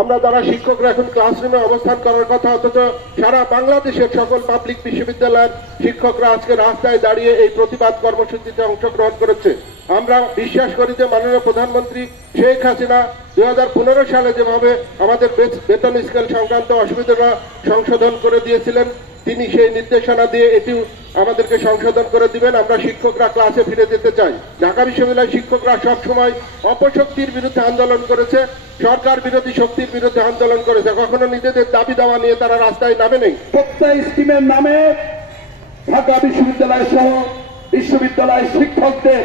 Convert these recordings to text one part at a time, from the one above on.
আমরা যারা শিক্ষকরা এখন ক্লাসরুমে অবস্থান করার কথা, অথচ সারা বাংলাদেশের সকল পাবলিক বিশ্ববিদ্যালয়ের শিক্ষকরা আজকে রাস্তায় দাঁড়িয়ে এই প্রতিবাদ কর্মসূচিতে অংশগ্রহণ করেছে। আমরা বিশ্বাস করি যে মাননীয় প্রধানমন্ত্রী শেখ হাসিনা 2015 সালে যেভাবে আমাদের বেতন স্কেল সংক্রান্ত অসুবিধাটা সংশোধন করে দিয়েছিলেন, তিনি সেই নির্দেশনা দিয়ে এটিও আমাদেরকে সংশোধন করে দিবেন। আমরা শিক্ষকরা ক্লাসে ফিরে যেতে চাই। ঢাকা বিশ্ববিদ্যালয়ের শিক্ষকরা সবসময় অপশক্তির বিরুদ্ধে আন্দোলন করেছে, সরকার বিরোধী শক্তির বিরুদ্ধে আন্দোলন করেছে, কখনো নিজেদের দাবি দাওয়া নিয়ে তারা রাস্তায় নামে নেই। প্রত্যয় স্কিমের নামে ঢাকা বিশ্ববিদ্যালয় সহ বিশ্ববিদ্যালয় শিক্ষকদের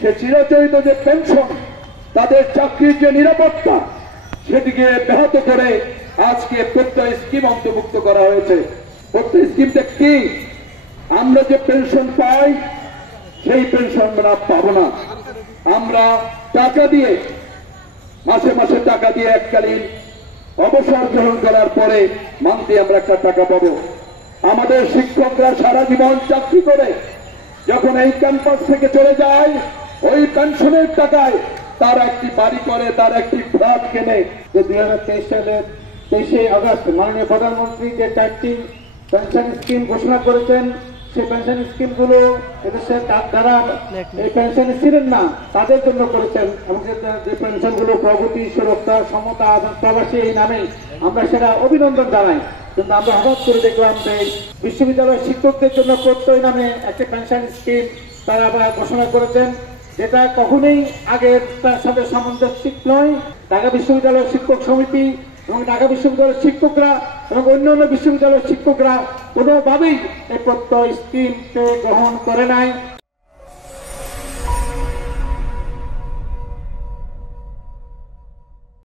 সে চিরাচরিত যে পেনশন, তাদের চাকরির যে নিরাপত্তা, সেটিকে ব্যাহত করে আজকে প্রত্যয় স্কিম অন্তর্ভুক্ত করা হয়েছে। প্রত্যয় স্কিমটা কি? আমরা যে পেনশন পাই সেই পেনশন আমরা পাবো না। আমরা টাকা দিয়ে, মাসে মাসে টাকা দিয়ে এককালীন অবসর গ্রহণ করার পরে মান্থলি আমরা একটা টাকা পাবো। আমাদের শিক্ষকরা সারা জীবন চাকরি করে যখন এই ক্যাম্পাস থেকে চলে যায়, ওই পেনশনের টাকায় তারা একটি বাড়ি করে, তার একটি ফ্ল্যাট কেনে। 2023 সালের 23শে আগস্ট মাননীয় প্রধানমন্ত্রী যে 4টি পেনশন স্কিম ঘোষণা করেছেন, সেই পেনশন স্কিমগুলো এদেশের যারা এই পেনশন ছিলেন না তাদের জন্য করেছেন, এবং যে পেনশনগুলো প্রগতি, সুরক্ষা, সমতা এবং প্রবাসী এই নামে আমরা সেটা অভিনন্দন জানাই। কিন্তু আমরা হঠাৎ করে দেখলাম যে বিশ্ববিদ্যালয়ের শিক্ষকদের জন্য প্রত্যয় নামে একটি পেনশন স্কিম তারা আবার ঘোষণা করেছেন, যেটা কখনোই আগের তার সাথে সামঞ্জস্যিক নয়। ঢাকা বিশ্ববিদ্যালয়ের শিক্ষক সমিতি এবং ঢাকা বিশ্ববিদ্যালয়ের শিক্ষকরা এবং অন্যান্য বিশ্ববিদ্যালয়ের শিক্ষকরা কোনোভাবেই এই প্রত্যয় স্কিমকে গ্রহণ করে নাই।